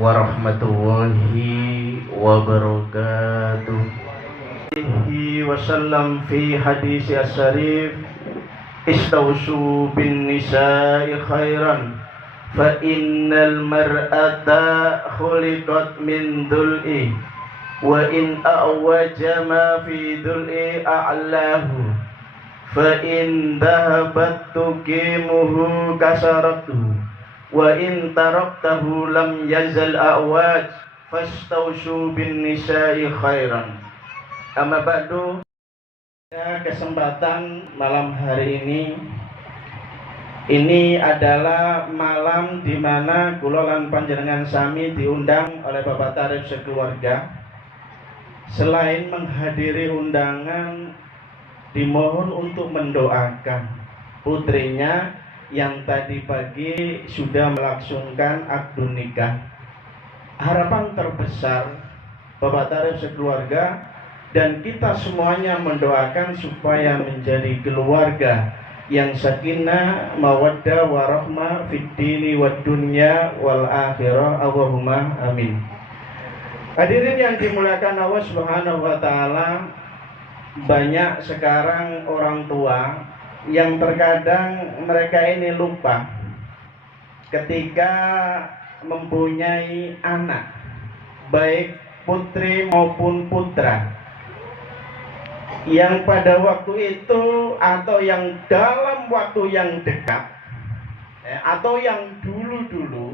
warahmatullahi wabarakatuh. Wasallam fi hadis as-sarif istausu bin nisa'i khairan fa innal mar'ata khuliqat min dhul'i wa in a'waja ma fi dhul'i a'lahu fa in dhahabat tuqimuhu kasaratuhu wa in taraktahu lam yazal a'waj fastausu bin nisa'i khairan. Amma ba'du. Kesempatan malam hari ini adalah malam di mana kula lan panjenengan sami diundang oleh Bapak Tarif sekeluarga. Selain menghadiri undangan, dimohon untuk mendoakan putrinya yang tadi pagi sudah melangsungkan akad nikah. Harapan terbesar Bapak Tarif sekeluarga dan kita semuanya mendoakan supaya menjadi keluarga yang sakinah, mawaddah, warahmah fid dini wad dunya wal akhirah. Allahumma amin. Hadirin yang dimuliakan Allah Subhanahu wa taala, banyak sekarang orang tua yang terkadang mereka ini lupa ketika mempunyai anak, baik putri maupun putra, yang pada waktu itu atau yang dalam waktu yang dekat atau yang dulu-dulu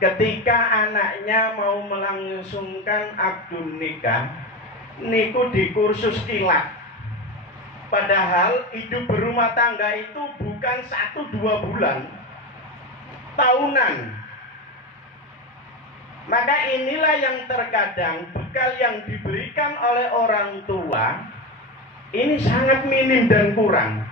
ketika anaknya mau melangsungkan akad nikah niku di kursus kilat. Padahal hidup berumah tangga itu bukan 1-2 bulan, tahunan. Maka inilah yang terkadang bekal yang diberikan oleh orang tua ini sangat minim dan kurang.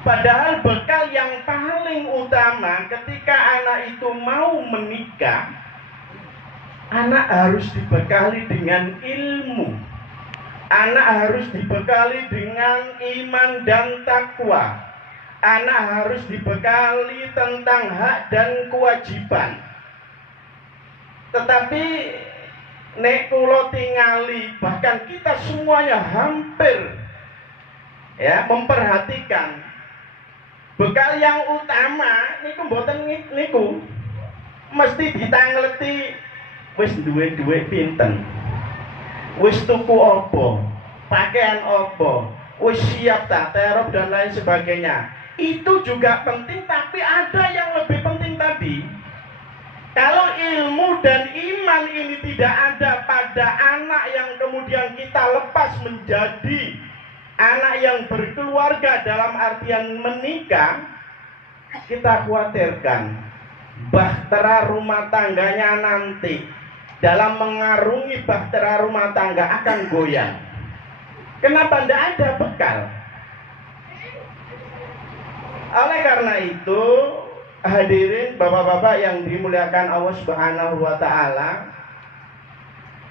Padahal bekal yang paling utama ketika anak itu mau menikah, anak harus dibekali dengan ilmu, anak harus dibekali dengan iman dan takwa, anak harus dibekali tentang hak dan kewajiban. Tetapi nek kula tingali, bahkan kita semuanya hampir memperhatikan bekal yang utama niku mboten niku mesti ditangleti wis duwe pinten, wis tuku apa, pakaian apa, wis siap tak terop dan lain sebagainya. Itu juga penting, tapi ada yang lebih penting tadi. Kalau ilmu dan iman ini tidak ada pada anak yang kemudian kita lepas menjadi anak yang berkeluarga dalam artian menikah, kita khawatirkan bahtera rumah tangganya nanti dalam mengarungi bahtera rumah tangga akan goyang. Kenapa tidak ada bekal? Oleh karena itu, hadirin bapak-bapak yang dimuliakan Allah Subhanahu wa taala,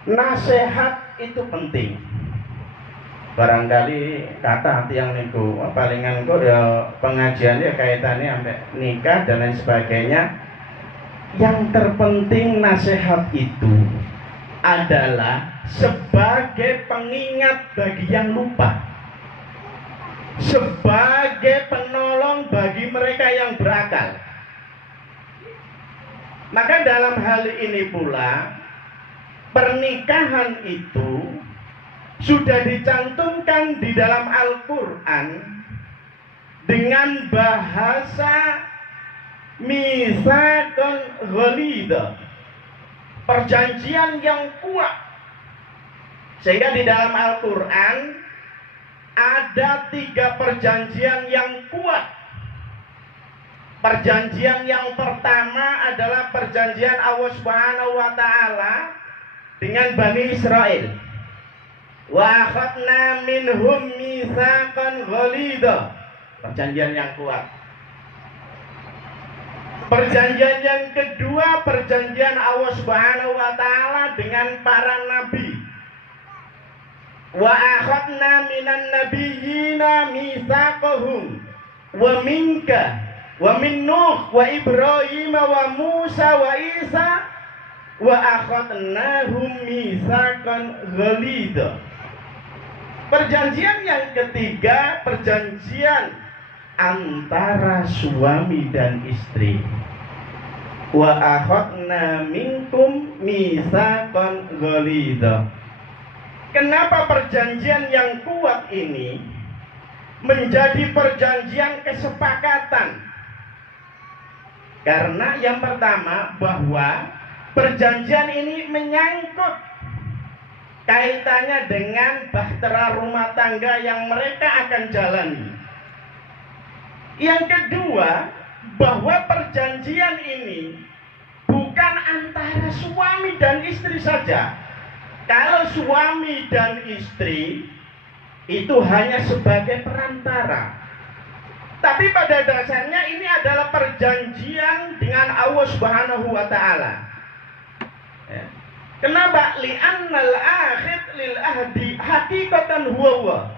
nasihat itu penting. Barangkali kata yang niku palingan kok ya pengajiannya kaitannya sampai nikah dan lain sebagainya. Yang terpenting nasihat itu adalah sebagai pengingat bagi yang lupa, sebagai penolong bagi mereka yang berakal. Maka dalam hal ini pula pernikahan itu sudah dicantumkan di dalam Al-Quran dengan bahasa mitsaqan ghalidha, perjanjian yang kuat. Sehingga di dalam Al-Quran ada 3 perjanjian yang kuat. Perjanjian yang pertama adalah perjanjian Allah Subhanahu wa taala dengan Bani Israel. Wa akhadna minhum mitsaqan ghalidha. Perjanjian yang kuat. Perjanjian yang kedua, perjanjian Allah Subhanahu wa taala dengan para nabi. Wa akhadna minan nabiyyina mitsaqahum wa minka wa min Nuh wa Ibrahim wa Musa wa Isa wa akhadnahum mitsaqan ghalidha. Perjanjian yang ketiga, perjanjian antara suami dan istri. Wa akhadna minkum mitsaqan ghalidha. Kenapa perjanjian yang kuat ini menjadi perjanjian kesepakatan? Karena yang pertama, bahwa perjanjian ini menyangkut kaitannya dengan bahtera rumah tangga yang mereka akan jalani. Yang kedua, bahwa perjanjian ini bukan antara suami dan istri saja. Kalau suami dan istri itu hanya sebagai perantara. Tapi pada dasarnya ini adalah perjanjian dengan Allah Subhanahu wa taala. Ya. Kenapa? Li'annal akhid lil ahdi hakikatan huwa.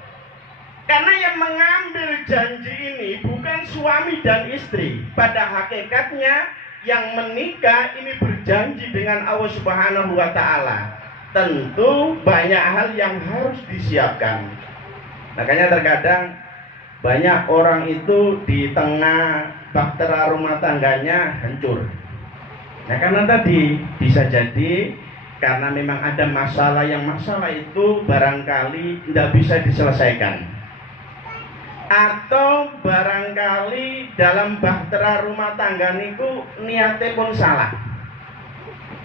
Karena yang mengambil janji ini bukan suami dan istri. Pada hakikatnya yang menikah ini berjanji dengan Allah Subhanahu wa taala. Tentu banyak hal yang harus disiapkan. Makanya terkadang banyak orang itu di tengah bahtera rumah tangganya hancur. Nah, karena tadi bisa jadi karena memang ada masalah itu barangkali tidak bisa diselesaikan, atau barangkali dalam bahtera rumah tangga niku niatnya pun salah.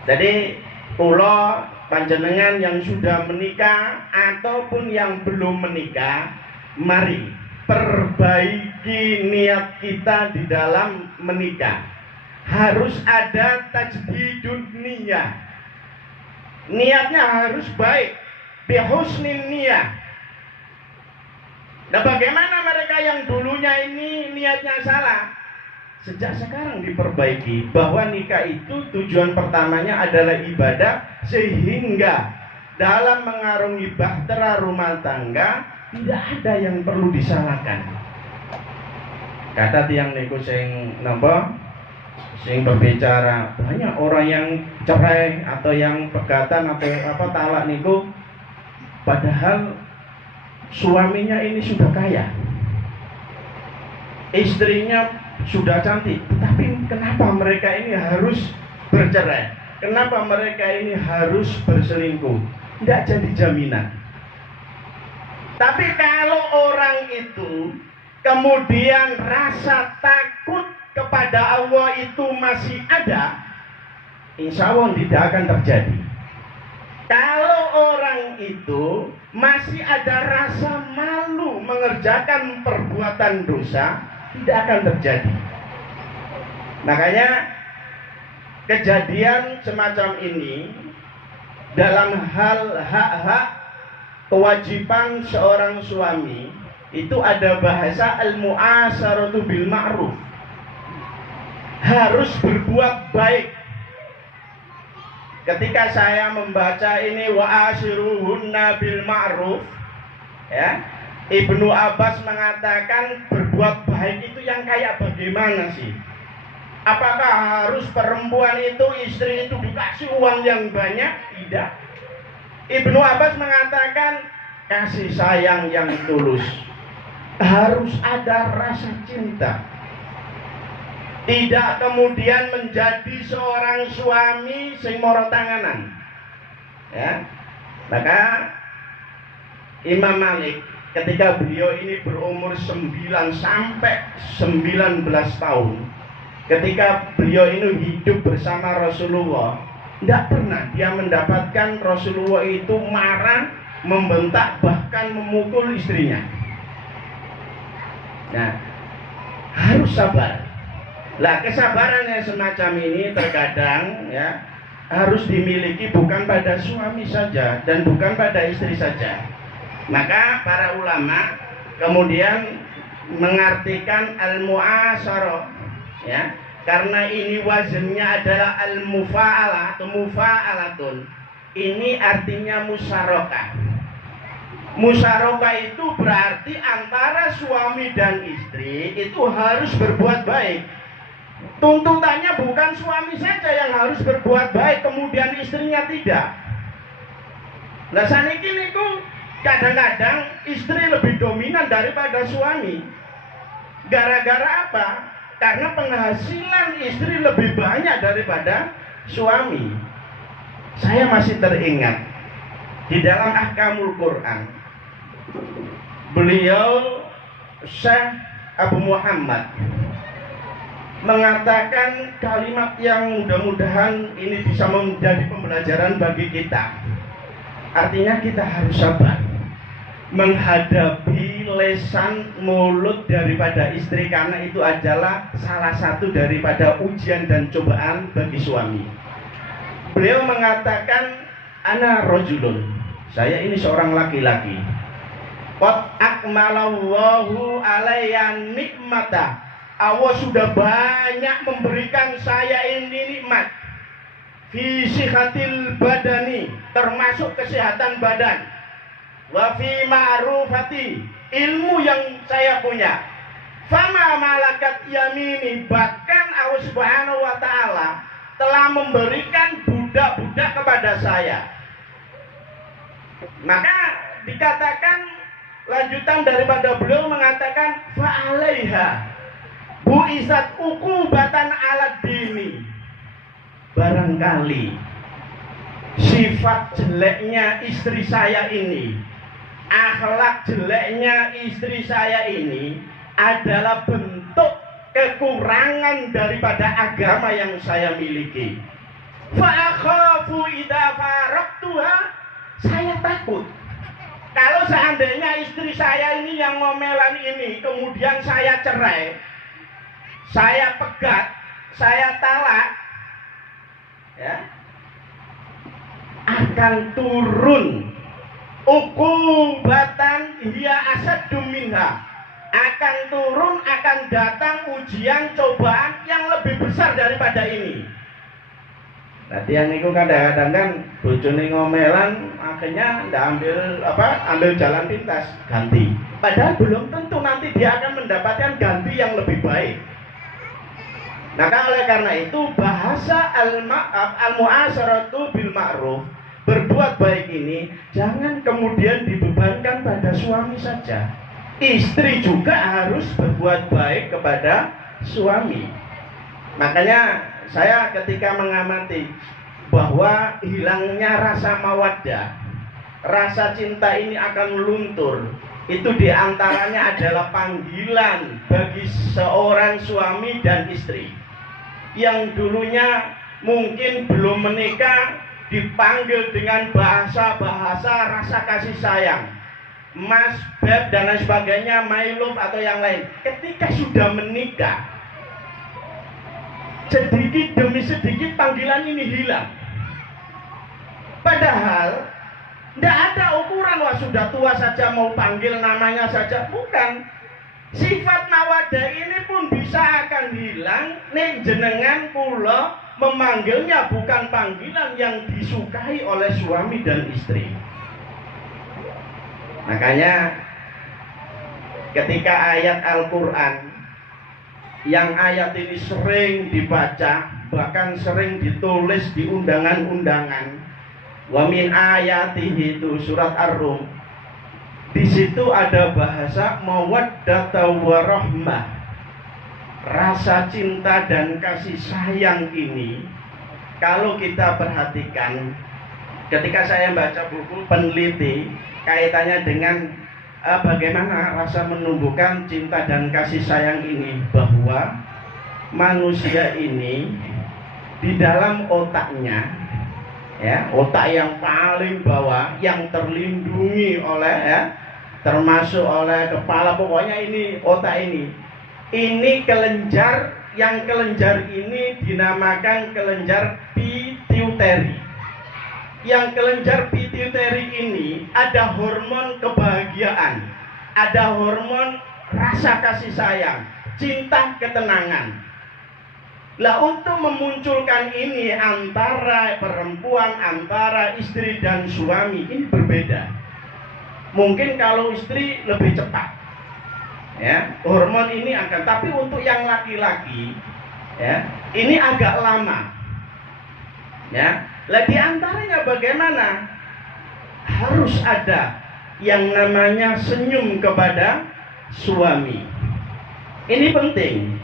Jadi kula panjenengan yang sudah menikah ataupun yang belum menikah, mari perbaiki niat kita di dalam menikah. Harus ada tajdidun niyah. Niatnya harus baik, bihusnin niyah. Nah, bagaimana mereka yang dulunya ini niatnya salah? Sejak sekarang diperbaiki, bahwa nikah itu tujuan pertamanya adalah ibadah, sehingga dalam mengarungi bahtera rumah tangga tidak ada yang perlu disalahkan. Kata tiang niku sing napa? Sing berbicara, banyak orang yang cerai atau yang pegatan atau apa talak niku, padahal suaminya ini sudah kaya, istrinya sudah cantik, tetapi kenapa mereka ini harus bercerai? Kenapa mereka ini harus berselingkuh? Tidak jadi jaminan. Tapi kalau orang itu kemudian rasa takut kepada Allah itu masih ada, insya Allah tidak akan terjadi. Kalau orang itu masih ada rasa malu mengerjakan perbuatan dosa, tidak akan terjadi. Makanya kejadian semacam ini dalam hal hak-hak kewajiban seorang suami itu ada bahasa al-mu'asaratu bil ma'ruf. Harus berbuat baik. Ketika saya membaca ini wa ashiruhunna bil ma'ruf, ya, Ibnu Abbas mengatakan berbuat baik itu yang kayak bagaimana sih? Apakah harus perempuan itu, istri itu dikasih uang yang banyak? Tidak. Ibnu Abbas mengatakan kasih sayang yang tulus. Harus ada rasa cinta. Tidak kemudian menjadi seorang suami sing moro tanganan. Ya. Maka Imam Malik ketika beliau ini berumur 9 sampai 19 tahun, ketika beliau ini hidup bersama Rasulullah, tidak pernah dia mendapatkan Rasulullah itu marah, membentak, bahkan memukul istrinya. Nah, harus sabar. Lah, kesabaran yang semacam ini terkadang ya harus dimiliki bukan pada suami saja dan bukan pada istri saja. Maka para ulama kemudian mengartikan al-mu'asyarah, ya, karena ini wazannya adalah al-mufa'alah atau mufa'alatun. Ini artinya musyarakah. Musyarakah itu berarti antara suami dan istri itu harus berbuat baik. Tuntutannya bukan suami saja yang harus berbuat baik, kemudian istrinya tidak. Nah saniki niku kadang-kadang istri lebih dominan daripada suami. Gara-gara apa? Karena penghasilan istri lebih banyak daripada suami. Saya masih teringat di dalam Ahkamul Quran, beliau Syekh Abu Muhammad mengatakan kalimat yang mudah-mudahan ini bisa menjadi pembelajaran bagi kita. Artinya kita harus sabar menghadapi lesan mulut daripada istri, karena itu adalah salah satu daripada ujian dan cobaan bagi suami. Beliau mengatakan, ana rajulun, saya ini seorang laki-laki, qad akmalallahu alayya nikmata, Allah sudah banyak memberikan saya ini nikmat, fi sihatil badani, termasuk kesehatan badan, wa fi ma'rufati, ilmu yang saya punya, fama malakat yamini, bahkan Allah Subhanahu wa ta'ala telah memberikan budak-budak kepada saya. Maka dikatakan, lanjutan daripada beliau mengatakan, fa'alaiha bu'isat uqubatan ala dini, barangkali sifat jeleknya istri saya ini, akhlak jeleknya istri saya ini adalah bentuk kekurangan daripada agama yang saya miliki. Fa'akhafu idza faraqtuha, saya takut kalau seandainya istri saya ini yang ngomelan ini kemudian saya cerai, saya pegat, saya talak, ya, akan turun uqubatan hiya asaddu minha, akan turun, akan datang ujian cobaan yang lebih besar daripada ini. Nah, yang niku kadang-kadang kan bojone ngomelan, akhirnya ndak ambil jalan pintas, ganti. Padahal belum tentu nanti dia akan mendapatkan ganti yang lebih baik. Nah, oleh karena itu bahasa al-mu'asyaratu bil ma'ruf, berbuat baik ini jangan kemudian dibebankan pada suami saja. Istri juga harus berbuat baik kepada suami. Makanya saya ketika mengamati bahwa hilangnya rasa mawaddah, rasa cinta ini akan luntur, itu diantaranya adalah panggilan bagi seorang suami dan istri yang dulunya mungkin belum menikah, dipanggil dengan bahasa-bahasa rasa kasih sayang, mas, beb, dan lain sebagainya, my love atau yang lain. Ketika sudah menikah, sedikit demi sedikit panggilan ini hilang. Padahal tidak ada ukuran, wah sudah tua saja mau panggil namanya saja, bukan. Sifat mawadah ini pun bisa akan hilang nek jenengan kula memanggilnya bukan panggilan yang disukai oleh suami dan istri. Makanya ketika ayat Al-Quran, yang ayat ini sering dibaca, bahkan sering ditulis di undangan-undangan, wa min ayatihi, itu surat Ar-Rum, di situ ada bahasa mawaddata warahmah, rasa cinta dan kasih sayang ini. Kalau kita perhatikan, ketika saya baca buku peneliti kaitannya dengan bagaimana rasa menumbuhkan cinta dan kasih sayang ini, bahwa manusia ini di dalam otaknya, ya, otak yang paling bawah yang terlindungi oleh, ya, termasuk oleh kepala, pokoknya ini otak ini kelenjar, yang kelenjar ini dinamakan kelenjar pituitary. Yang kelenjar pituitary ini ada hormon kebahagiaan, ada hormon rasa kasih sayang, cinta, ketenangan. Lah, untuk memunculkan ini antara perempuan, antara istri dan suami, ini berbeda. Mungkin kalau istri lebih cepat, ya, hormon ini akan. Tapi untuk yang laki-laki, ya, ini agak lama, ya. Lah di antaranya bagaimana? Harus ada yang namanya senyum kepada suami. Ini penting.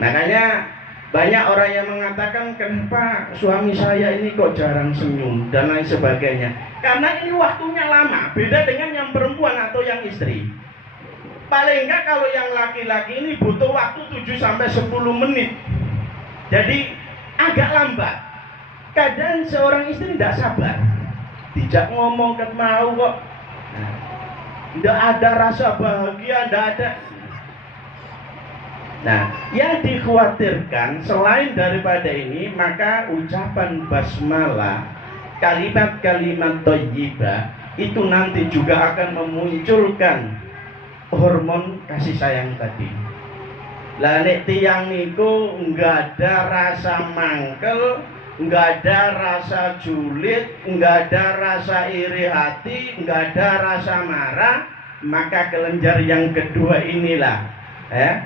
Makanya banyak orang yang mengatakan, kenapa suami saya ini kok jarang senyum dan lain sebagainya. Karena ini waktunya lama, beda dengan yang perempuan atau yang istri. Paling enggak kalau yang laki-laki ini butuh waktu 7-10 menit. Jadi agak lambat. Kadang seorang istri tidak sabar, tidak ngomong ket mau kok. Tidak ada rasa bahagia, tidak ada. Nah, yang dikhawatirkan selain daripada ini, maka ucapan basmalah, kalimat-kalimat thayyibah itu nanti juga akan memunculkan hormon kasih sayang tadi. Lah nek tiyang niku enggak ada rasa mangkel, enggak ada rasa julid, enggak ada rasa iri hati, enggak ada rasa marah, maka kelenjar yang kedua inilah,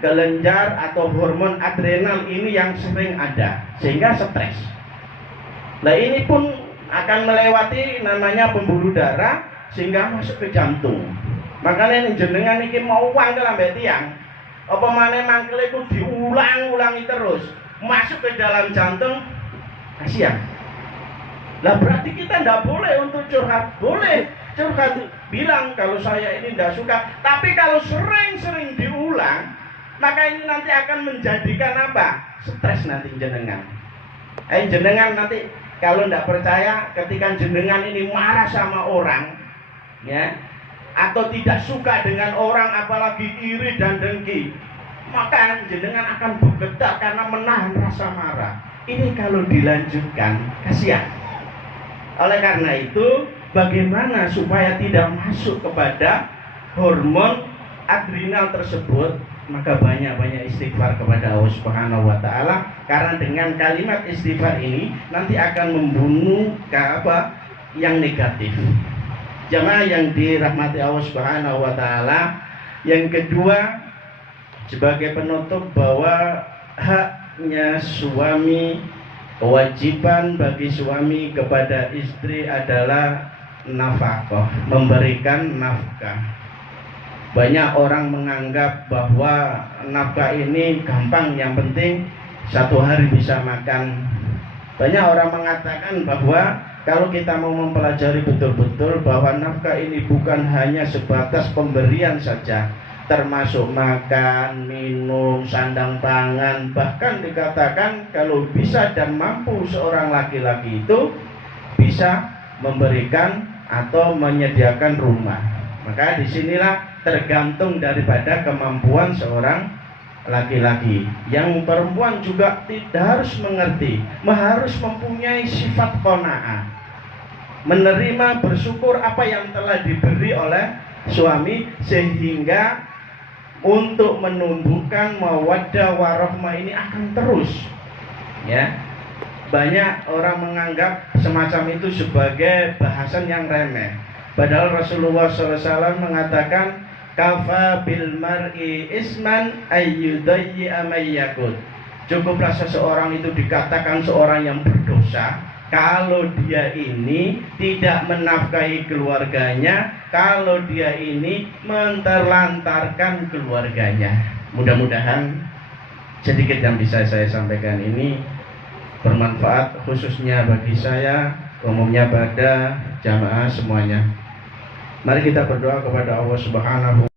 kelenjar atau hormon adrenal ini yang sering ada, sehingga stres. Nah ini pun akan melewati namanya pembuluh darah sehingga masuk ke jantung. Makanya ini jenengan ini mau wangkel ambek tiang, apa maneh mangkel itu diulang-ulangi terus masuk ke dalam jantung, kasihan. Lah berarti kita tidak boleh untuk curhat. Boleh curhat, bilang kalau saya ini tidak suka. Tapi kalau sering-sering diulang, maka ini nanti akan menjadikan apa? Stres nanti jenengan. Jenengan nanti kalau tidak percaya, ketika jenengan ini marah sama orang, ya, atau tidak suka dengan orang, apalagi iri dan dengki, maka jenengan akan bergetar karena menahan rasa marah. Ini kalau dilanjutkan, kasihan. Oleh karena itu, bagaimana supaya tidak masuk kepada hormon adrenal tersebut? Maka banyak-banyak istighfar kepada Allah Subhanahu wa taala, karena dengan kalimat istighfar ini nanti akan membunuh yang negatif. Jamaah yang dirahmati Allah Subhanahu wa taala, yang kedua sebagai penutup bahwa haknya suami, kewajiban bagi suami kepada istri adalah nafkah, memberikan nafkah. Banyak orang menganggap bahwa nafkah ini gampang, yang penting satu hari bisa makan. Banyak orang mengatakan bahwa kalau kita mau mempelajari betul-betul bahwa nafkah ini bukan hanya sebatas pemberian saja, termasuk makan, minum, sandang pangan. Bahkan dikatakan kalau bisa dan mampu seorang laki-laki itu bisa memberikan atau menyediakan rumah. Maka disinilah tergantung daripada kemampuan seorang laki-laki. Yang perempuan juga tidak harus mengerti, harus mempunyai sifat qanaah, menerima, bersyukur apa yang telah diberi oleh suami, sehingga untuk menumbuhkan mawaddah warahmah ini akan terus, ya. Banyak orang menganggap semacam itu sebagai bahasan yang remeh, padahal Rasulullah SAW mengatakan, kafa bil mar'i isman ayyudayyi'a mayyakut. Cukuplah seseorang itu dikatakan seorang yang berdosa kalau dia ini tidak menafkahi keluarganya, kalau dia ini menterlantarkan keluarganya. Mudah-mudahan sedikit yang bisa saya sampaikan ini bermanfaat, khususnya bagi saya, umumnya pada jamaah semuanya. Mari kita berdoa kepada Allah Subhanahu